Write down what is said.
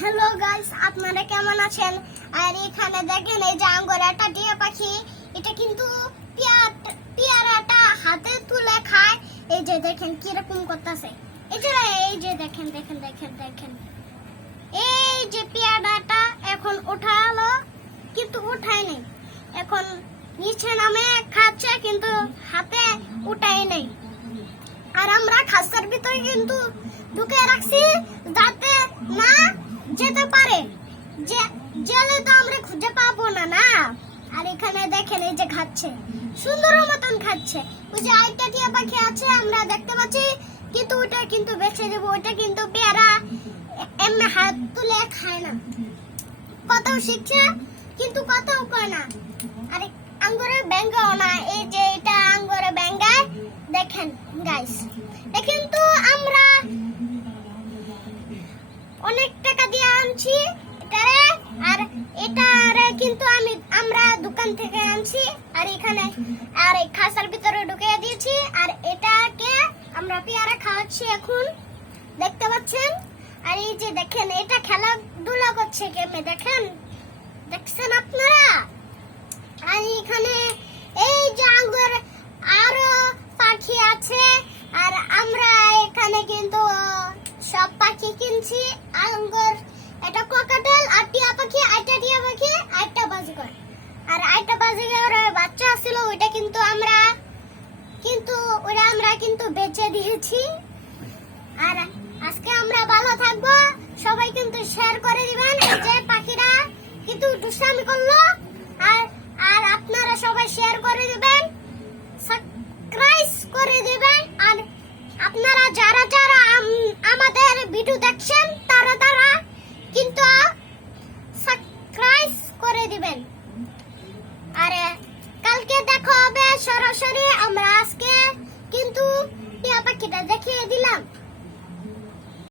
Hello guys, আপনারা কেমন আছেন? আর এখানে দেখেন এই যে আঙ্গুর একটা টিয়া পাখি, এটা কিন্তু পেয়ারাটা হাতে তুলে খায়। এই যে দেখেন কিরকম করতেছে। এই যে দেখেন দেখেন দেখেন দেখেন এই যে পেয়ারাটা এখন উঠালো, কিন্তু উঠায় নাই। এখন নিচে নামে খাচ্ছে, কিন্তু হাতে উঠায় নাই। আর আমরা খাঁচার ভিতরে কিন্তু ঢুকে রাখছি যাতে না যেতে পারে, যে জেলে তো আমরা খুঁজে পাবো না না। আর এখানে দেখেন এই যে খাচ্ছে, সুন্দর মতন খাচ্ছে। ওই যে আরেকটা টিয়া পাখি আছে আমরা দেখতে পাচ্ছি, কিন্তু ওটা কিন্তু বেঁচে দেবো। ওটা কিন্তু পেয়ারা এমনি হাত তুলে খায় না, কথাও শিখছে কিন্তু কথাও কয় না। আর আঙ্গুরের ব্যাঙ্গাও না, এই যে এটা আঙ্গুরের ব্যাঙ্গায় দেখেন গাইস। দেখেন তো আমরা অনেক টাকা দিয়ে আনছি এটারে, আর এটারে কিন্তু আমরা দোকান থেকে আনছি। আর এখানে আর এই খাঁচার ভিতরে ঢুকিয়ে দিয়েছি। আর এটাকে আমরা পেয়ারা খাওয়াচ্ছি এখন, দেখতে পাচ্ছেন। আর এই যে দেখেন এটা খেলাধুলা করছে কেমনে, দেখছেন আপনারা। আর এখানে এই যে আঙ্গুর আরো পাখি আছে। আর আমরা এখানে কিন্তু সব পাখি কিনছি। আঙ্গুর, এটা কোকাটেল, আর টিয়া পাখি, আইটা টিয়া পাখি, আইটা বাজিকর। আর আইটা বাজিকরের বাচ্চা ছিল, ওইটা কিন্তু আমরা বেচে দিয়েছি। আর আজকে আমরা ভালো থাকবো, সবাই কিন্তু শেয়ার করে দিবেন। এই যে পাখিরা কিন্তু দুষ্টামি করলো, আর আপনারা সবাই শেয়ার করে দিবেন, সাবস্ক্রাইব করে দিবেন। আর আপনারা যারা যারা আমাদের ভিডিও দেখছেন তারা কিন্তু সাবস্ক্রাইব করে দিবেন। আর কালকে দেখা হবে সরাসরি আমরা